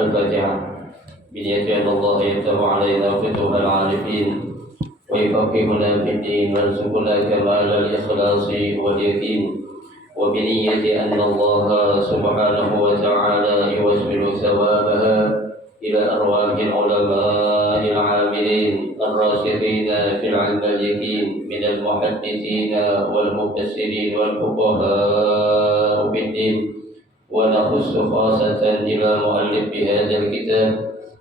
الفاتحة. بنية أن الله يفتح علينا فتوح العارفين ويفقهنا في الدين ويرزقنا كمال الإخلاص واليقين، وبنية أن الله سبحانه وتعالى يوصل ثوابها إلى أرواح العلماء العاملين الراسخين في العلم اليقين من المحدثين والمفسرين والفقهاء بالدين. ونخص خاصة إلى مؤلف بهذا الكتاب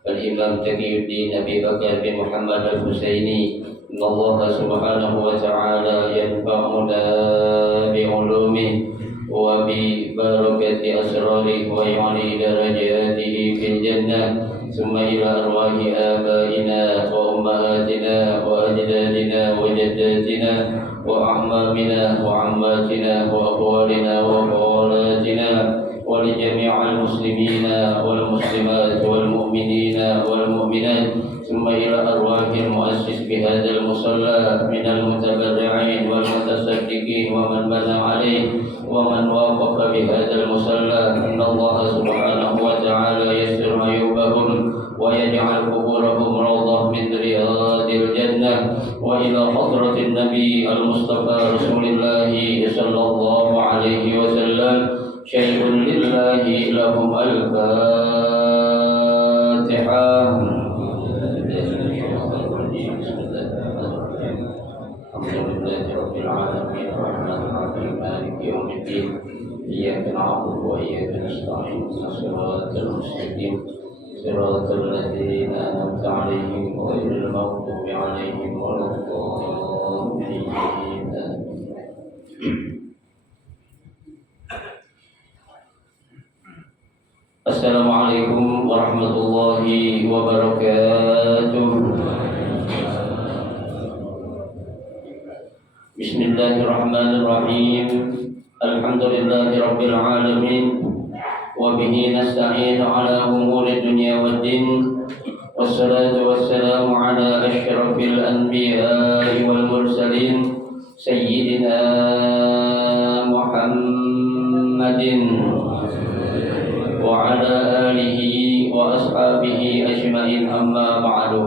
الإمام تقي الدين أبي بكر بن محمد الحسيني، إن الله سبحانه وتعالى ينفعنا بعلومه وببركة أسراره ويعلي درجاته في الجنة. ثم إلى أرواح آبائنا وأمهاتنا وأجدادنا وجداتنا وأعمامنا وعماتنا وأخوالنا وخالاتنا، ولجميع المسلمين والمسلمات والمؤمنين والمؤمنات. ثم إلى أرواح المؤسس بهذا المصلى من المتبرعين والمتصدقين ومن بنى عليه ومن وافق بهذا المصلى، إن الله سبحانه وتعالى يسر عيوبهم ويجعل قبورهم روضة من رياض الجنة. وإلى حضرة النبي المصطفى رسول الله صلى الله عليه وسلم، شيء لله لهم الفاتحة. الحمد لله رب العالمين الرحمن الرحيم مالك يوم الدين، إياك نعبد وإياك نستعين صراط المستقيم صراط الذين أنعمت عليهم غير المغضوب عليهم ولا الضالين. Assalamualaikum warahmatullahi wabarakatuh. Bismillahirrahmanirrahim. Alhamdulillahi rabbil alamin. Wa bihi nasta'inu ala umuri dunya waddin. Wassalatu wassalamu ala asyrafil anbiya'i wal mursalin, Sayyidina Muhammadin wa ala alihi wa ashabihi ajma'in, amma ba'du.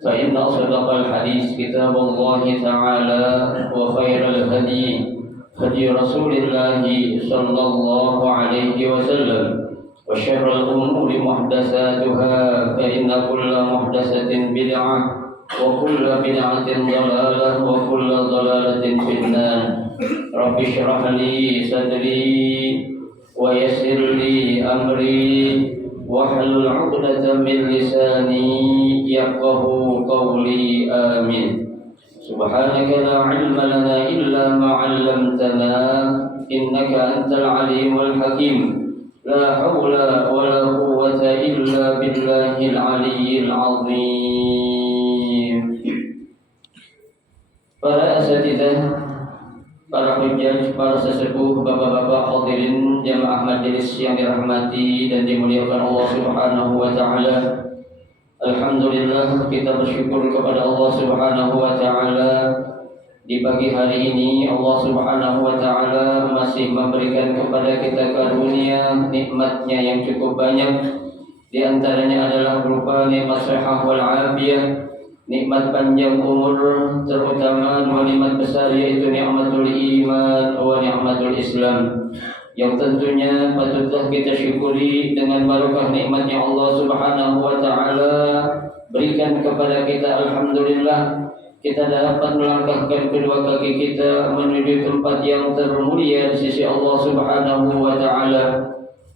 Fa inna asdaqal hadis kitabullahi ta'ala wa khairal hadi hadi Rasulillah sallallahu alaihi wasallam, wa syarrul umuri muhdatsatuha, fa inna kulla muhdatsatin bid'ah wa kulla bid'atin dhalalah wa kulla dhalalatin finnar. Rabbi shrah li sadri wa yassir li amri wahlul 'uqdatam min lisani yafqahu qawli. Amin. Subhanaka la 'ilma lana illa ma 'allamtana innaka antal 'alimul hakim. La haula wala quwwata illa billahil 'aliyyil 'azim. Para asatidzah, para hujjaj, para sesepuh, bapak-bapak hadirin jamaah majelis yang dirahmati dan dimuliakan Allah Subhanahu wa taala. Alhamdulillah, kita bersyukur kepada Allah Subhanahu wa taala. Di pagi hari ini Allah Subhanahu wa taala masih memberikan kepada kita karunia nikmatnya yang cukup banyak. Di antaranya adalah berupa nikmat sehat wal afiyah, nikmat panjang umur, terutama dua nikmat besar, yaitu nikmatul iman wa nikmatul Islam, yang tentunya patutlah kita syukuri dengan barokah nikmatnya Allah Subhanahu wa taala berikan kepada kita. Alhamdulillah, kita dapat melangkahkan kedua kaki kita menuju tempat yang termulia di sisi Allah Subhanahu wa taala.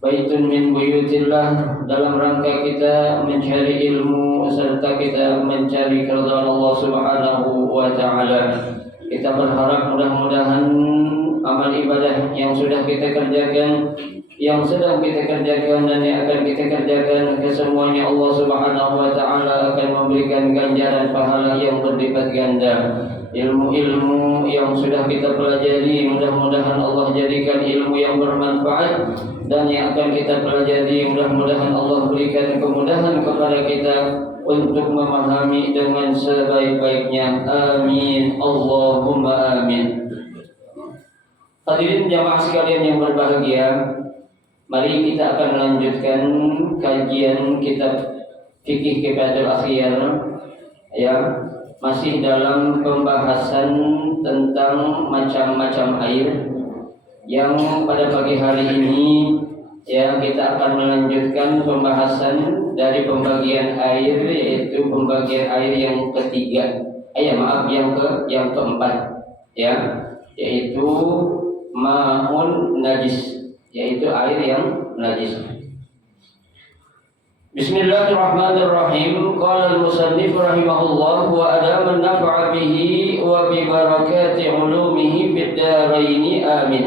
Baitun min buyutillah, dalam rangka kita mencari ilmu serta kita mencari keridhaan Allah Subhanahu wa taala. Kita berharap mudah-mudahan amal ibadah yang sudah kita kerjakan, yang sedang kita kerjakan dan yang akan kita kerjakan, kesemuanya Allah Subhanahu wa taala akan memberikan ganjaran pahala yang berlipat ganda. Ilmu-ilmu yang sudah kita pelajari, mudah-mudahan Allah jadikan ilmu yang bermanfaat, dan yang akan kita pelajari mudah-mudahan Allah berikan kemudahan kepada kita untuk memahami dengan sebaik-baiknya. Amin, Allahumma amin. Hadirin jamaah sekalian yang berbahagia, Mari kita akan melanjutkan kajian kitab Fikih Kifayatul Akhyar, ya, masih dalam pembahasan tentang macam-macam air. Yang pada pagi hari ini, ya, kita akan melanjutkan pembahasan dari pembagian air, yaitu pembagian air yang ketiga. Yang keempat, ya, yaitu ma'un najis, yaitu air yang najis. Bismillahirrahmanirrahim. Qala al-musannif rahimahullah wa adama an-naf'a bihi wa bi barakati 'ulumihi fid dharain amin.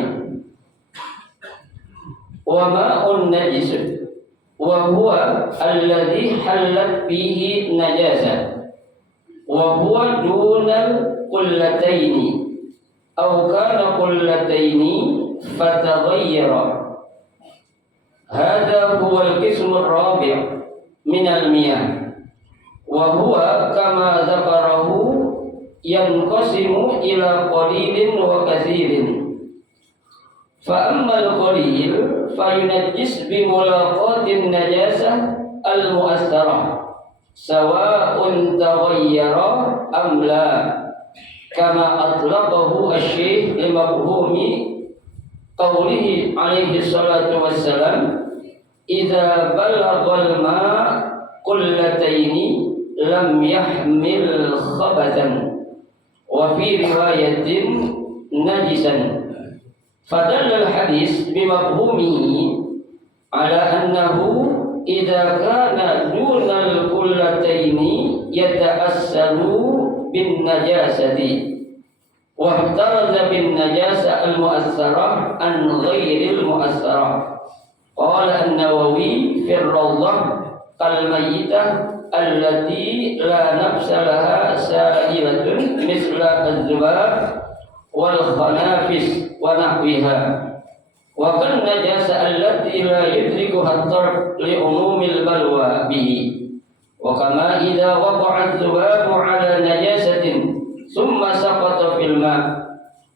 Wa ma'un najis wa huwa alladhi halat bihi najasah wa huwa dunal qullataini aw kana qullataini fataghayyara. Hadha huwa al-qism ar-rabi' min al-miyah wa huwa kama dzakarahu yanqasimu ila qalilin wa katsirin. Fa amma al-qalil fa yunajjis bi mulaqatin najasah al-mu'assarah sawa'un taghayyara am la, kama atlaqahu asy-syekh li mafhumi qawlihi alaihi salatu wassalam, idza balaghal ma' qullataini lam yahmil khabathan, wa fi riwayatin najisan. Fadalla al-hadis bimafhumihi ala annahu idza kana dunal qullataini yata'assalu bin najasati wa ihtaraza bin najasa al-mu'assarah an ghairil mu'assarah. Qala an-Nawawi fi ar-Rawdah kal mayyitah allati la nafsa laha sa'ilatun misla az-zubab wal khanafis wa nahwiha. Wa kan najasa allati la yudrikuha at-tarf li umumil balwa bihi. Wa kama idza waqa'a az-zubabu 'ala najasatin thumma saqata fil ma'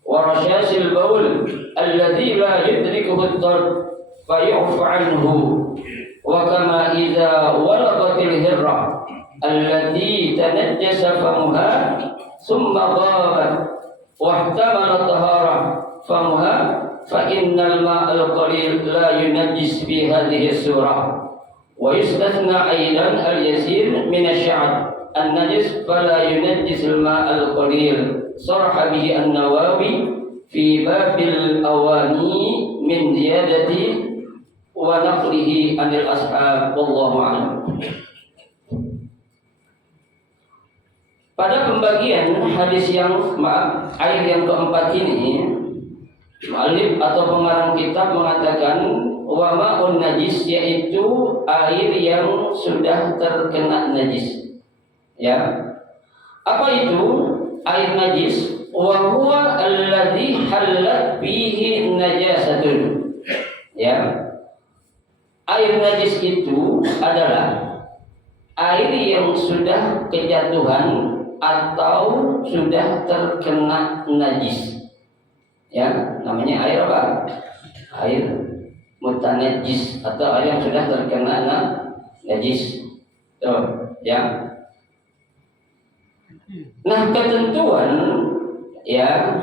wa rashasil bawl alladhi la yudrikuhu at-tarf fayu'fa 'anhu. Wa kama idza walaqatil hirra allati tanajjasa famuha thumma ghabat wa ihtamala tahara famuha fa innal ma'al qalil la yunajjis fi hadhihi surah. Wa yustathna aidan al-yasir min asy-sya'b an-najis fala yunajjis al-ma'al qalil. Saraha bihi an-Nawawi fi babil awani min ziyadati wa naqlihi anil ashab, wallahu a'lam. Pada pembagian hadis air yang keempat ini, mu'allif atau pengarang kitab mengatakan wa ma'un najis, yaitu air yang sudah terkena najis. Ya. Apa itu air najis? Wa huwa alladhi halat bihi najasatun. Ya. Air najis itu adalah air yang sudah kejatuhan atau sudah terkena najis. Ya, namanya air apa? Air mutanajjis atau air yang sudah terkena najis. Tuh, ya. Nah, ketentuan, ya,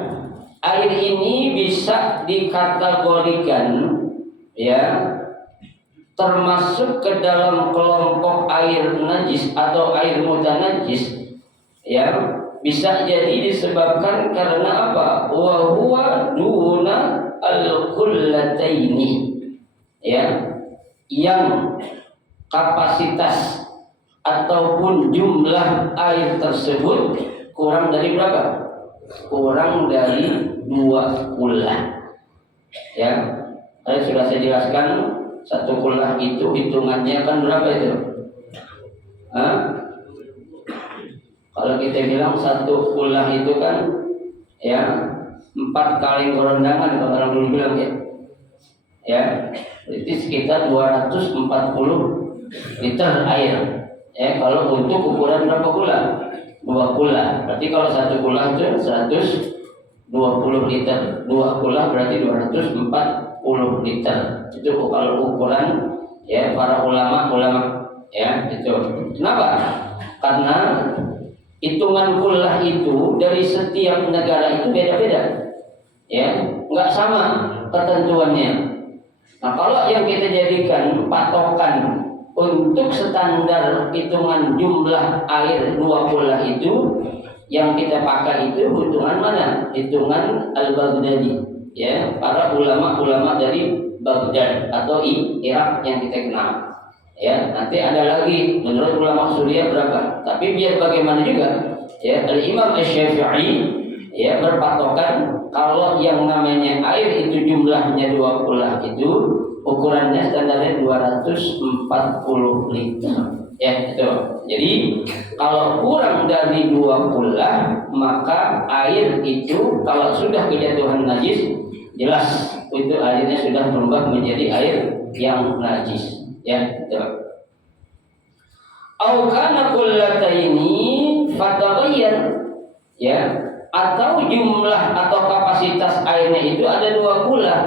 air ini bisa dikategorikan, ya, termasuk ke dalam kelompok air najis atau air mutanajjis, ya, bisa jadi disebabkan karena apa? Wa huwa duna al-qullataini, ya, yang kapasitas ataupun jumlah air tersebut kurang dari berapa? Kurang dari 2 kullah. Ya, tadi sudah saya jelaskan, 1 kullah itu hitungannya kan berapa itu? Kalau kita bilang 1 kullah itu kan, ya, 4 kali kerendangan kalau orang dulu bilang, ya. Ya, itu sekitar 240 liter air. Ya, kalau untuk ukuran berapa kullah? 2 kullah. Berarti kalau 1 kullah itu 120 liter. 2 kullah berarti 240 liter. Itu kalau ukuran ya para ulama ya itu. Kenapa? Karena hitungan kullah itu dari setiap negara itu beda-beda. Ya, nggak sama ketentuannya. Nah, kalau yang kita jadikan patokan untuk standar hitungan jumlah air 2 kullah itu, yang kita pakai itu hitungan mana? Hitungan Al-Baghdadi, ya, para ulama-ulama dari Baghdad atau Irak yang kita kenal. Ya, nanti ada lagi menurut ulama Suriah berapa. Tapi biar bagaimana juga, ya, Al-Imam Asy-Syafi'i ya berpatokan kalau yang namanya air itu jumlahnya 2 kullah itu ukurannya standarnya 240 liter. Ya, itu. Jadi kalau kurang dari 2 kullah maka air itu kalau sudah kejatuhan najis jelas itu airnya sudah berubah menjadi air yang najis. Ya, itu. Au kana kullataini fataghayyar, ya, atau jumlah atau kapasitas airnya itu ada 2 kullah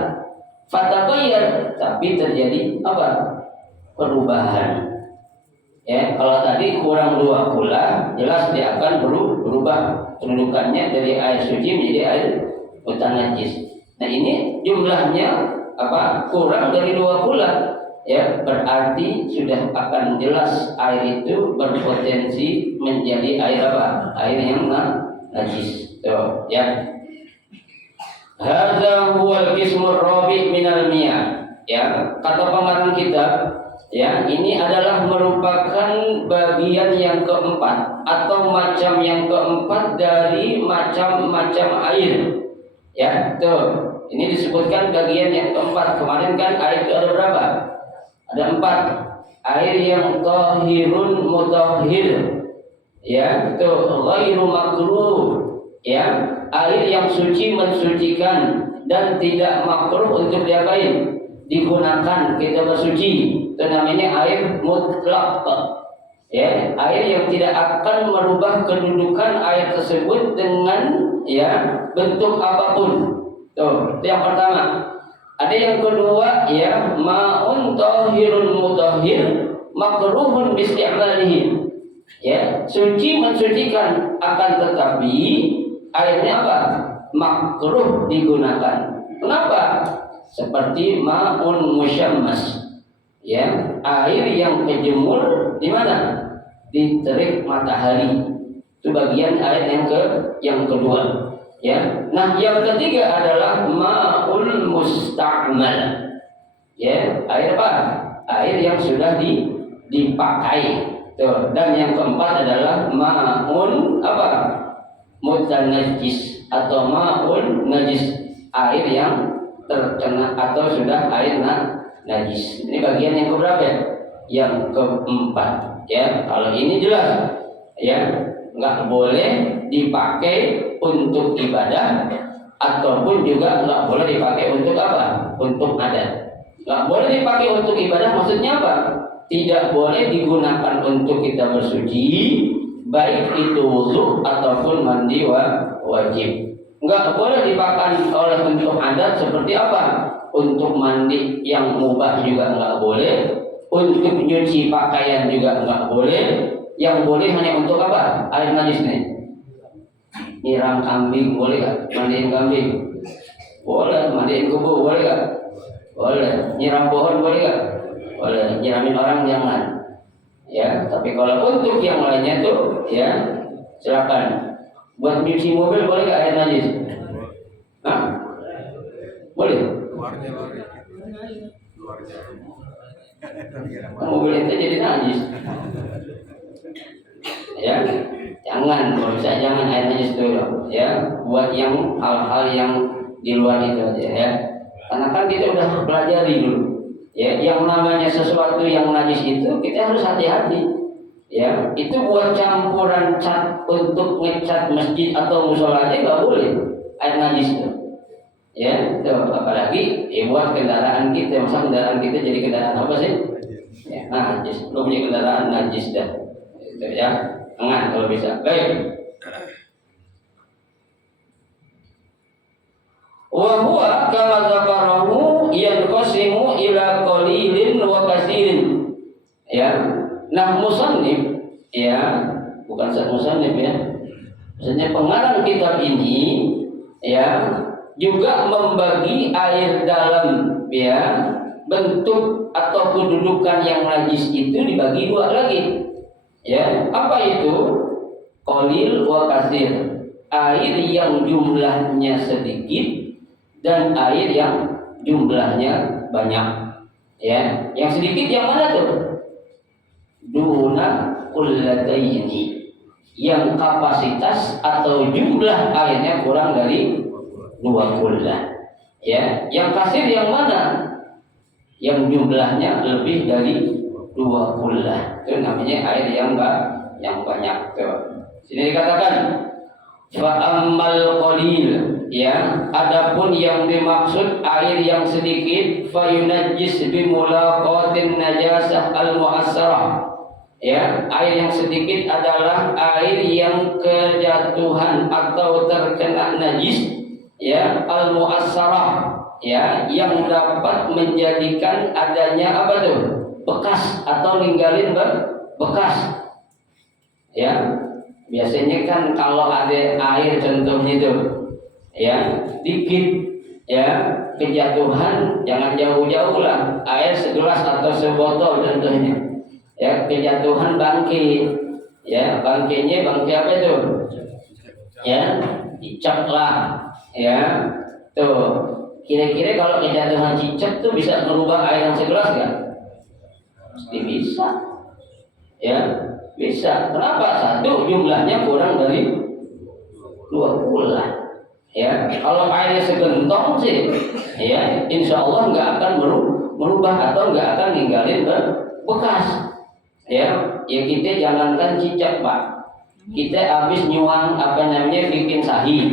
fataghayyar, tapi terjadi apa? Perubahan. Ya, kalau tadi kurang 2 kullah jelas dia akan berubah kedudukannya dari air suci menjadi air najis. Nah, ini jumlahnya apa? Kurang dari 2 kullah. Ya, berarti sudah akan jelas air itu berpotensi menjadi air apa? Air yang najis. Tuh, ya. Hadza huwal qismur rabi' minal miyah. Ya, kata pengarang kitab, ya, ini adalah merupakan bagian yang keempat atau macam yang keempat dari macam-macam air. Ya, tuh. Ini disebutkan bagian yang keempat. Kemarin kan air itu ada berapa? Ada 4. Air yang tahirun mutahhir, ya, itu ghairu makruh, ya, air yang suci mensucikan dan tidak makruh untuk diapain? Digunakan kita bersuci. Itu namanya air mutlaq. Ya, air yang tidak akan merubah kedudukan air tersebut dengan ya bentuk apapun. Tuh, itu yang pertama. Ada yang kedua, ya, ma'un tahirun mutahhir makruhun bisti'malihi. Ya, suci mensucikan akan tetapi airnya apa? Makruh digunakan. Kenapa? Seperti ma'un musyammas. Ya, air yang kejemur di mana? Di terik matahari. Itu bagian air yang kedua. Ya, nah yang ketiga adalah ma'ul musta'mal. Ya, air apa? Air yang sudah dipakai. Tuh. Dan yang keempat adalah ma'un apa? Mutanajjis atau ma'un najis, air yang terkena atau sudah air najis. Ini bagian yang keberapa? Yang keempat. Ya, kalau ini jelas. Ya, nggak boleh dipakai untuk ibadah ataupun juga nggak boleh dipakai untuk apa? Untuk adat. Nggak boleh dipakai untuk ibadah maksudnya apa? Tidak boleh digunakan untuk kita bersuci, baik itu wudu ataupun mandi wajib. Nggak boleh dipakai oleh untuk adat seperti apa? Untuk mandi yang mubah juga nggak boleh, untuk nyuci pakaian juga nggak boleh. Yang boleh hanya untuk apa? Air najis nih. Nyiram kambing boleh gak? Mandiin kambing boleh. Mandiin kubu boleh gak? Boleh. Nyiram pohon boleh gak? Boleh. Nyiramin orang jangan. Ya, tapi kalau untuk yang lainnya tuh, ya, silakan. Buat nyuci mobil boleh gak air najis? Hah? Boleh. Mobil itu jadi najis. Ya, jangan, kalau bisa jangan air najis dulu, ya, buat yang hal-hal yang di luar itu aja, ya, karena kan kita udah pelajari dulu, ya, yang namanya sesuatu yang najis itu kita harus hati-hati, ya, itu buat campuran cat untuk ngecat masjid atau musola aja nggak boleh air najis itu, ya, itu apalagi buat kendaraan kita, masa kendaraan kita jadi kendaraan apa sih? Ya, najis, lo punya kendaraan najis dah, itu ya. Jangan kalau bisa. Baik. Wa huwa kama dzakarahu yanqasimu ila qalilin wa katsirin. Ya. Nah, musannif ya, bukan Ustaz musannif ya. Maksudnya pengarang kitab ini ya juga membagi air dalam ya bentuk atau kedudukan yang najis itu dibagi dua lagi. Ya, apa itu? Qalil wa katsir. Air yang jumlahnya sedikit dan air yang jumlahnya banyak. Ya, yang sedikit yang mana tuh? Duna qullataini, yang kapasitas atau jumlah airnya kurang dari 2 qullah. Ya, yang kasir yang mana? Yang jumlahnya lebih dari 2 qullah. Itu namanya air yang banyak. Tuh. Sini dikatakan fa ammal qalil, ya, adapun yang dimaksud air yang sedikit fa yunajjis bi mulaqatin najasah al mu'assarah. Ya, air yang sedikit adalah air yang kejatuhan atau terkena najis, ya, al mu'assarah, ya, yang dapat menjadikan adanya apa tuh? Bekas atau ninggalin bekas. Ya, biasanya kan kalau ada air contohnya itu, ya, dikit, ya, kejatuhan jangan jauh-jauh lah, air segelas atau sebotol contohnya. Ya, kejatuhan bangkai, ya, bangkai apa itu? Ya, dicap lah, ya, tuh. Kira-kira kalau kejatuhan cicak tuh bisa merubah air yang segelas nggak? Pasti bisa, ya, bisa. Kenapa? Satu, jumlahnya kurang dari 2 qullah. Ya, kalau airnya segentong sih, ya, insya Allah nggak akan merubah atau nggak akan ninggalin bekas. Ya, kita jangankan cicak Pak, kita habis nyuang bikin sahi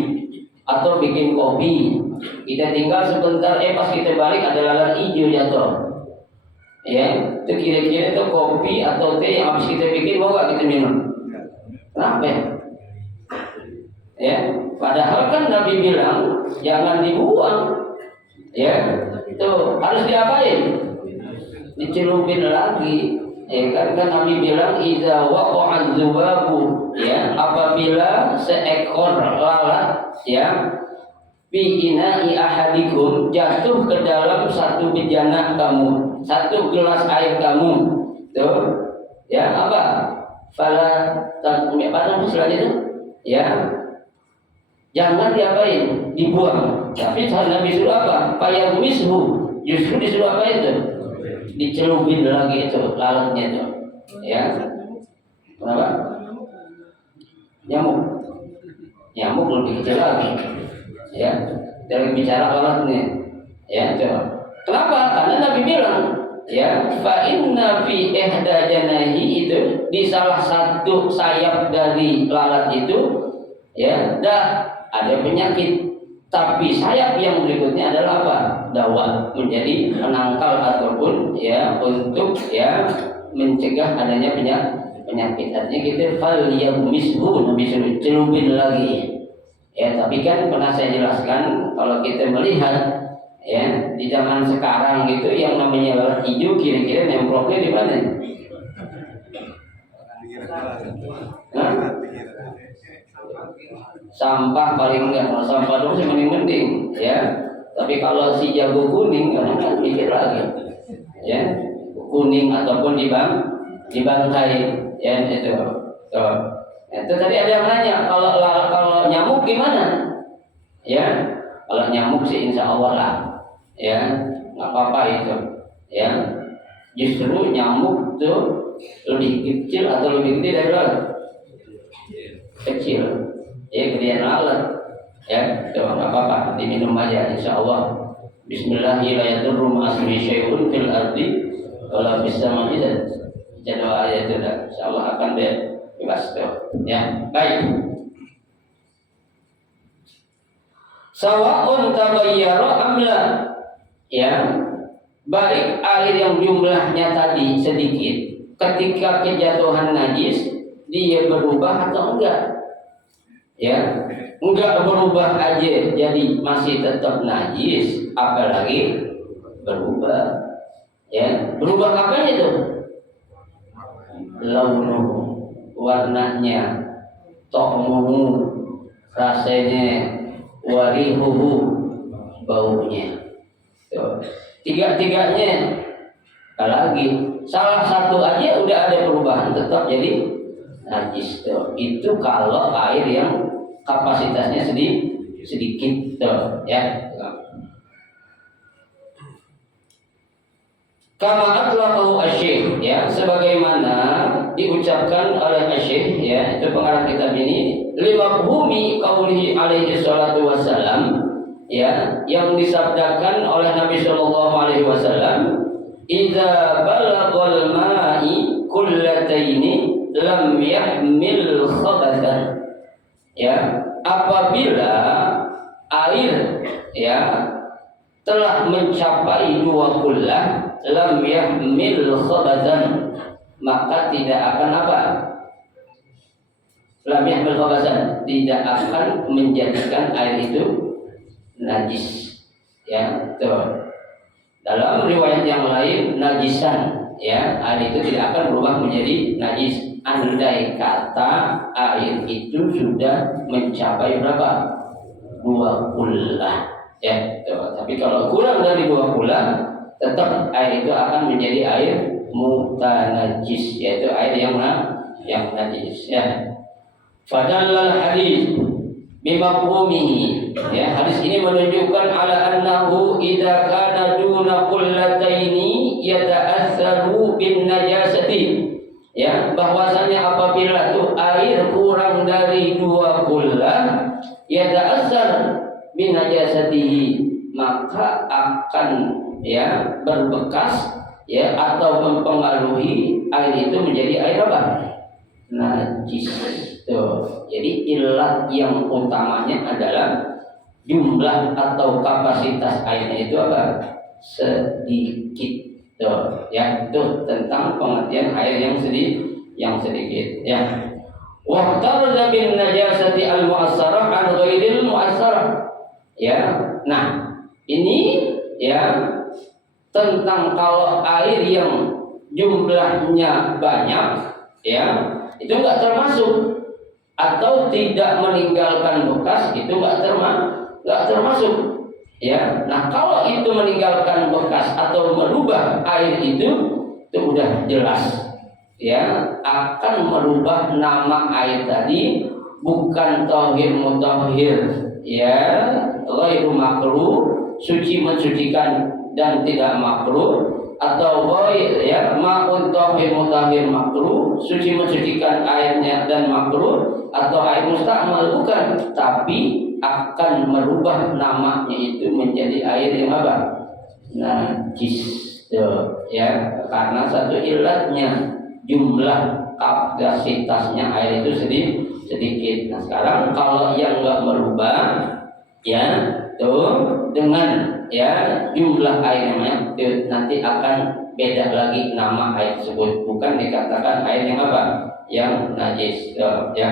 atau bikin kopi, kita tinggal sebentar, pas kita balik ada lalat hijau jatuh. Ya, itu kira-kira itu kopi atau teh yang habis kita bikin mau gak kita minum? Kenapa? Ya, padahal kan Nabi bilang jangan dibuang. Ya, itu harus diapain? Dicelupin lagi. Ya kan Nabi bilang idza waqa'a dzubabu, ya, apabila seekor lalat, ya, fi ina'i ahadikum, jatuh ke dalam satu bejana kamu, satu gelas air kamu, tuh, ya, apa? Fala tanqum selanjutnya, ya, jangan diapain? Dibuang. Tapi Nabi suruh apa? Fayamishu, justru disuruh apa itu? Dicelupin lagi itu lalatnya itu, ya. Kenapa? Nyamuk lebih kecil lagi, ya. Dari bicara lalatnya, ya. Coba. Kenapa? Karena Nabi bilang, ya, fa inna fi ihda janahi, itu di salah satu sayap dari lalat itu, ya, ada penyakit. Tapi sayap yang berikutnya adalah apa? Dawa, menjadi penangkal ataupun, ya, untuk, ya, mencegah adanya penyakit. Artinya kita fal yamishu, Nabi suruh celupin lagi. Ya, tapi kan pernah saya jelaskan kalau kita melihat, ya, di zaman sekarang gitu yang namanya lalat hijau kira-kira nemploknya di mana? Sampah paling enggak, kalau sampah dong sih mending, ya. Tapi kalau si jago kuning kan mikir lagi, ya, kuning ataupun di bangkai, ya, itu. Tuh. Itu tadi ada yang nanya kalau nyamuk gimana? Ya, kalau nyamuk sih insya Allah lah, ya, nggak apa-apa itu, ya. Justru nyamuk tuh lebih kecil atau lebih gede dari lalat? Kecil. Ya, gedean lalat, ya, coba nggak apa-apa, diminum aja, insya Allah. Bismillahirrahmanirrahim. Syai'un fil ardi wala fis samai, jadi ayat itu dah, insya Allah akan bebas tuh, ya. Baik. Sawa'un tabayyara amla, ya, baik air yang jumlahnya tadi sedikit, ketika kejatuhan najis dia berubah atau enggak. Ya, enggak berubah aja jadi masih tetap najis, apalagi berubah. Ya, berubah apanya itu? Launuhu, warnanya, ta'muhu, rasanya, warihuhu, baunya. Tuh. Tiga-tiganya lagi salah satu aja udah ada perubahan tetap jadi najis tuh. Itu kalau air yang kapasitasnya sedikit tuh ya. Kama atlaqahu asy-syekh ya, sebagaimana diucapkan oleh asy-syekh ya, itu pengarang kitab ini, limafhumi qaulihi alaihi salatu wassalam ya, yang disabdakan oleh Nabi sallallahu alaihi wasallam, idza balaghal ma'i kullataini lam yahmil khabathan ya, apabila air ya telah mencapai 2 kullah lam yahmil khabathan, maka tidak akan apa? Lam yahmil khabathan, tidak akan menjadikan air itu najis ya. Tuh. Dalam riwayat yang lain najisan ya, air itu tidak akan berubah menjadi najis andai kata air itu sudah mencapai berapa? 2 kullah ya. Tuh. Tapi kalau kurang dari 2 kullah tetap air itu akan menjadi air mutanajis, yaitu air yang najis ya. Fadallal hadis bimafhumihi ya, hadis ini menunjukkan ala annahu idza kana duna qullataini yata'assaru bin najasati ya, bahwasanya apabila tuh air kurang dari 2 kullah yata'assar bin najasatihi, maka akan ya berbekas ya atau mempengaruhi air itu menjadi air apa? Najis. Tuh. Jadi ilat yang utamanya adalah jumlah atau kapasitas airnya itu apa? Sedikit. Tuh, ya, itu tentang pengertian air yang sedikit ya. Wa tarza bin najasati al-mu'assarah an ghairil mu'assarah. Ya. Nah, ini ya tentang kalau air yang jumlahnya banyak ya, itu enggak termasuk, atau tidak meninggalkan bekas itu enggak termasuk ya. Nah, kalau itu meninggalkan bekas atau merubah air itu udah jelas ya, akan merubah nama air tadi, bukan tahir mutahhir ya, ghairu makruh, suci mensucikan dan tidak makruh, atau ghair ya, ma'un tahir mutahhir makruh, suci mensucikan airnya dan makruh, atau air musta'mal, bukan, tapi akan merubah namanya itu menjadi air yang apa? Najis ya, karena satu ilatnya jumlah kapasitasnya air itu sedikit. Nah, sekarang kalau yang enggak merubah ya tuh dengan ya jumlah airnya nanti akan beda lagi nama air tersebut, bukan dikatakan air yang apa? Yang najis ya.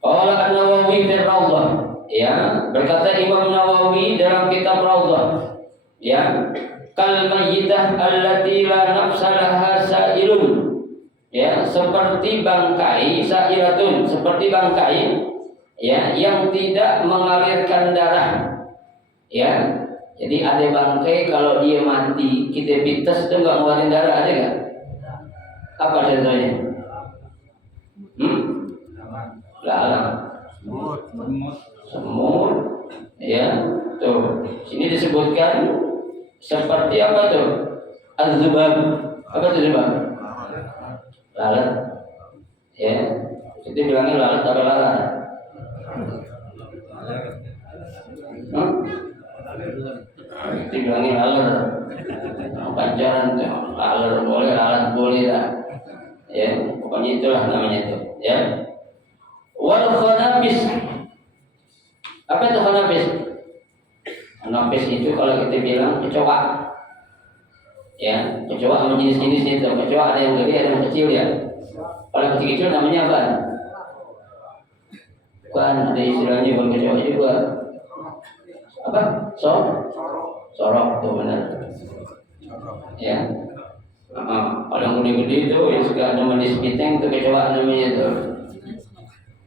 Qala An-Nawawi fi Rawdah ya, berkata Imam Nawawi dalam kitab Rawdah ya, kal mayyitah allati la nafsa laha sa'ilun ya, seperti bangkai sa'iratun, seperti bangkai ya yang tidak mengalirkan darah ya. Jadi ada bangkai kalau dia mati kita pites itu enggak ngeluarin darah, ada enggak? Apa contohnya? Lalang, semut ya. Tuh, sini disebutkan seperti apa tuh? Az-zubab. Apa tuh zubab? Lalat ya. Itu bilangnya lalat atau lalat? Itu bilangnya lalat. Pancaran tuh, lalat boleh, lalat boleh lah. Ya, pokoknya itulah namanya itu ya. Wal khanafis. Apa itu khanafis? Khanafis itu kalau kita bilang kecoa ya, kecoa sama jenis-jenis itu. Kecoa ada yang gede, ada yang kecil ya. Kalau kecil-kecil namanya apa? Bukan, ada istilahnya bukan kecoa juga. Apa? Sorok tuh benar. Ya. Kalau gede-gede itu yang suka ada manis piteng itu kecoa namanya tuh.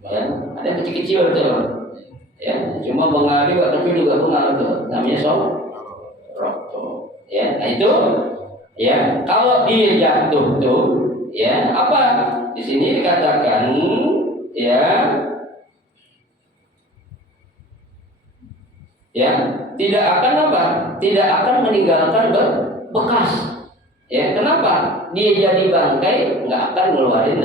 Ya, ada kecil-kecil tuh. Ya, cuma bengal juga kecil juga bengal tuh. Namanya sorok tuh. Ya, nah itu ya, kalau dia jatuh tuh ya apa? Di sini dikatakan ya tidak akan apa? Tidak akan meninggalkan bekas. Ya, kenapa? Dia jadi bangkai nggak akan ngeluarin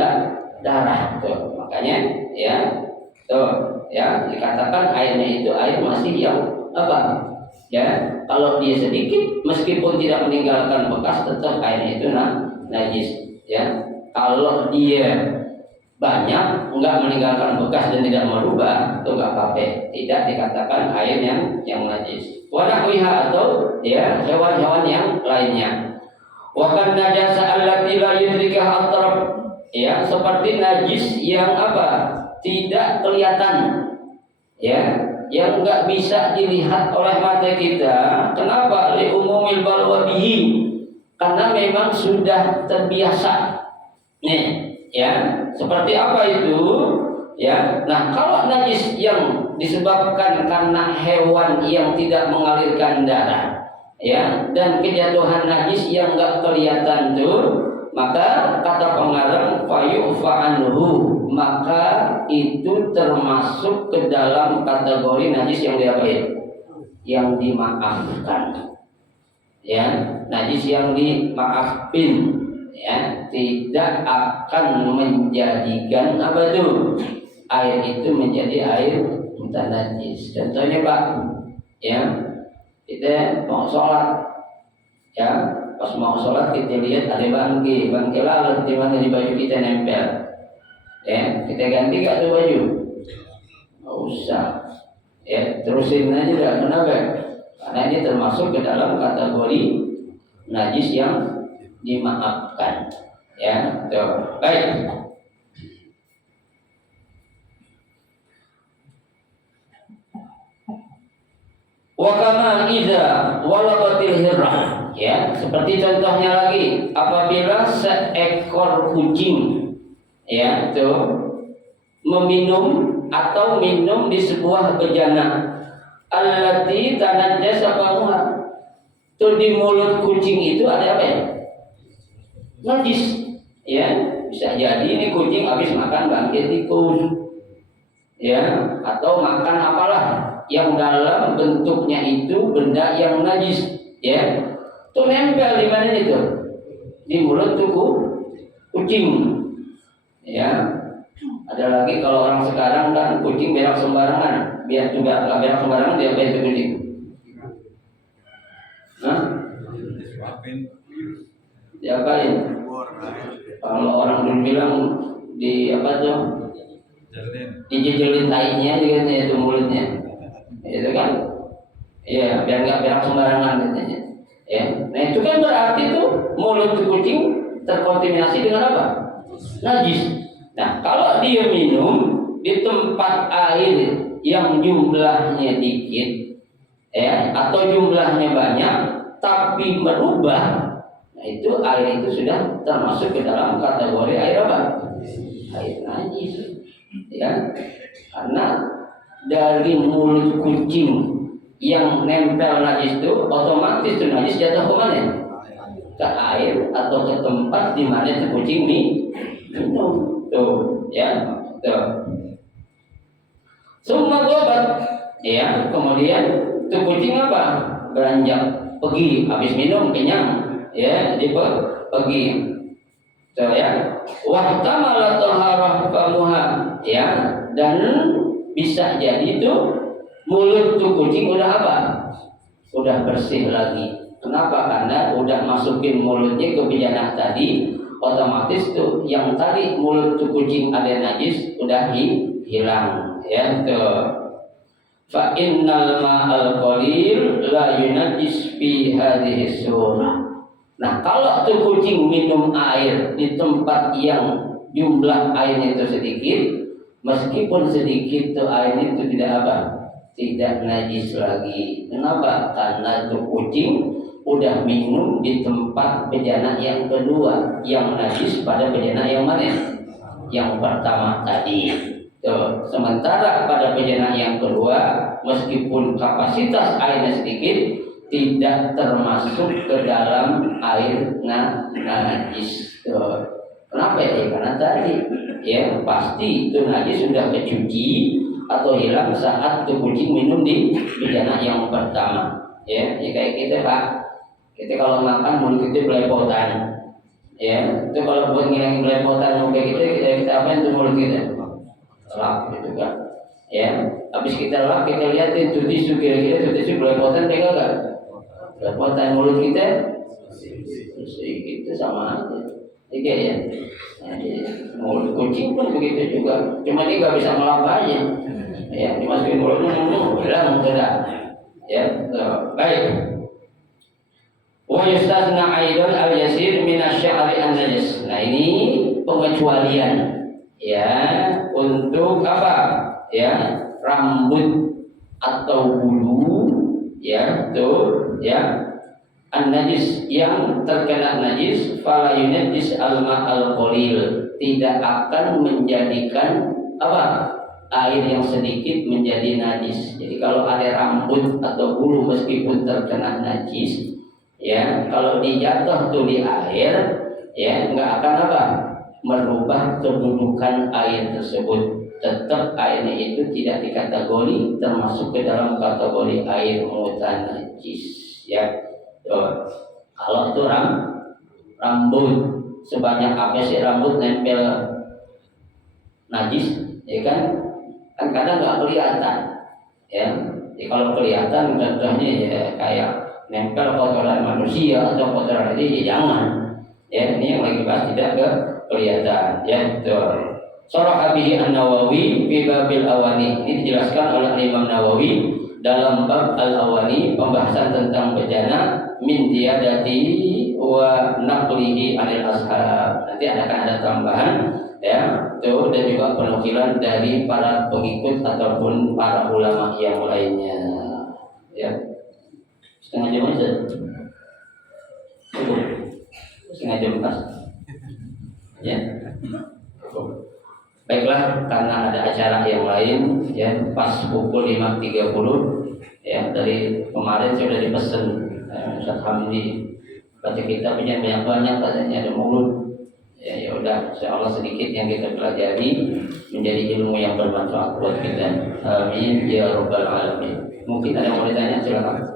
darah. Tuh, makanya ya, tuh ya dikatakan airnya itu air masih yang apa? Ya, kalau dia sedikit meskipun tidak meninggalkan bekas tetap airnya itu najis. Ya, kalau dia banyak enggak meninggalkan bekas dan tidak merubah itu enggak apa-apa, tidak dikatakan air yang najis. Wanahwiha atau ya hewan-hewan yang lainnya. Wakan najasa allati la yudrikah atrab, ya seperti najis yang apa? Tidak kelihatan, ya yang enggak bisa dilihat oleh mata kita. Kenapa? Li umumil balwa bihi, karena memang sudah terbiasa. Nih ya, seperti apa itu ya. Nah, kalau najis yang disebabkan karena hewan yang tidak mengalirkan darah ya, dan kejatuhan najis yang enggak kelihatan tuh, maka kata pengarang fayu'fa anhu, maka itu termasuk ke dalam kategori najis yang diapain? Yang dimaafkan. Ya, najis yang dimaafin ya, tidak akan menjadikan apa itu air itu menjadi air najis. Contohnya Pak, ya kita mau sholat, ya pas mau sholat kita lihat ada bangkai lalat di mana di baju kita nempel, ya kita ganti gak tuh baju? Nggak usah, ya terusin aja dah. Kenapa? Karena ini termasuk ke dalam kategori najis yang dimaafkan. Ya, tuh. Baik. Wa kama idza walagatil hirrah, ya, seperti contohnya lagi apabila seekor kucing ya, tuh meminum atau minum di sebuah bejana allati tanajjasa famuha. Tuh di mulut kucing itu ada apa ya? Najis, ya bisa jadi ini kucing habis makan bangkai tikus, ya atau makan apalah yang dalam bentuknya itu benda yang najis, ya tuh nempel di mana itu? Di mulut tuh kucing, ya. Ada lagi kalau orang sekarang kan kucing berak sembarangan, biar juga nggak berak sembarangan dia apa itu kucing? Hah? Diapain? Kalau orang dulu bilang di apa tuh? Dijejelin tainya gitu itu mulutnya. Itu kan? Iya, biar nggak berak sembarangan katanya. Ya. Nah itu kan berarti tuh mulut kucing terkontaminasi dengan apa? Najis. Nah kalau dia minum di tempat air yang jumlahnya dikit, ya atau jumlahnya banyak tapi merubah, nah itu air itu sudah termasuk ke dalam kategori air apa? Air najis, ya karena dari mulut kucing yang nempel najis itu otomatis itu najis jatuh ke mana? Ke air atau ke tempat di mana itu kucing minum, tuh ya tuh. Semua obat, ya kemudian tuh kucing apa? Beranjak pergi, habis minum kenyang, ya dia pergi. So ya, wahtamala taharah famuha, ya dan bisa jadi itu mulut tuh kucing udah apa? Udah bersih lagi. Kenapa? Karena udah masukin mulutnya ke bejana tadi, otomatis tuh yang tadi mulut tuh kucing ada najis udah hilang, ya tuh. Fa innal ma'al qalil la yunajjis fi hadhihi surah. Nah, kalau tuh kucing minum air di tempat yang jumlah airnya itu sedikit, meskipun sedikit tuh airnya itu tidak apa? tidak najis lagi. Kenapa? Karena itu kucing udah minum di tempat bejana yang kedua, yang najis pada bejana yang mana? Yang pertama tadi. Tuh. Sementara pada bejana yang kedua, meskipun kapasitas airnya sedikit, tidak termasuk ke dalam air najis. Tuh. Kenapa ya? Karena tadi ya pasti itu najis sudah kecuci atau hilang saat tuh kucing minum di bejana yang pertama. Ya kayak kita Pak. Kita kalau makan mulut kita belepotan. Ya, itu kalau buat ngilangin belepotan kayak kita apain tuh mulut kita? Lap gitu kan. Ya, habis kita lap kita lihatin tuh tisu kira-kira tuh tisu belepotan dia enggak? Belepotan mulut kita itu sama aja. Iya ya. Nah, mulut kucing pun begitu juga. Cuma dia nggak bisa melap aja. Ya, dimasukin mulutnya hilang sudah. Ya, baik. Wa yustasna aidan al-yasir minasy-sya'ri an-najis. Nah, ini pengecualian ya untuk apa? Ya, rambut atau bulu ya, tuh ya. An-najis yang terkena najis fala yunajjis al-ma'al qalil, tidak akan menjadikan apa? Air yang sedikit menjadi najis. Jadi kalau ada rambut atau bulu meskipun terkena najis, ya kalau dijatuh tuh di air, ya nggak akan apa? Merubah kedudukan air tersebut. Tetap airnya itu tidak dikategori termasuk ke dalam kategori air mutanajis. Ya, tuh. Kalau itu rambut sebanyak apa sih rambut nempel najis, ya kan? Kan kadang nggak kelihatan, ya. Jadi kalau kelihatan contohnya ya kayak nempel kotoran manusia atau kotoran ini ya jangan. Ya ini yang lagi bahas tidak kelihatan. Ya betul. Sharaha bihi An-Nawawi fi babil awani. Ini dijelaskan oleh Imam Nawawi dalam bab al-awani, pembahasan tentang bejana min ziyadati wa naqlihi anil ashab. Nanti akan ada tambahan ya, itu dan juga penukilan dari para pengikut ataupun para ulama yang lainnya. Ya. Setengah jam aja. Setengah jam pas. Ya. Baiklah, karena ada acara yang lain ya pas pukul 5.30 ya, dari kemarin sudah dipesan Ustaz Hamdi baca kitab yang banyak katanya ada mulut. Ya udah, insyaallah sedikit yang kita pelajari menjadi ilmu yang bermanfaat buat kita. Amin ya rabbal alamin. Mungkin ada yang mau ditanya, silakan.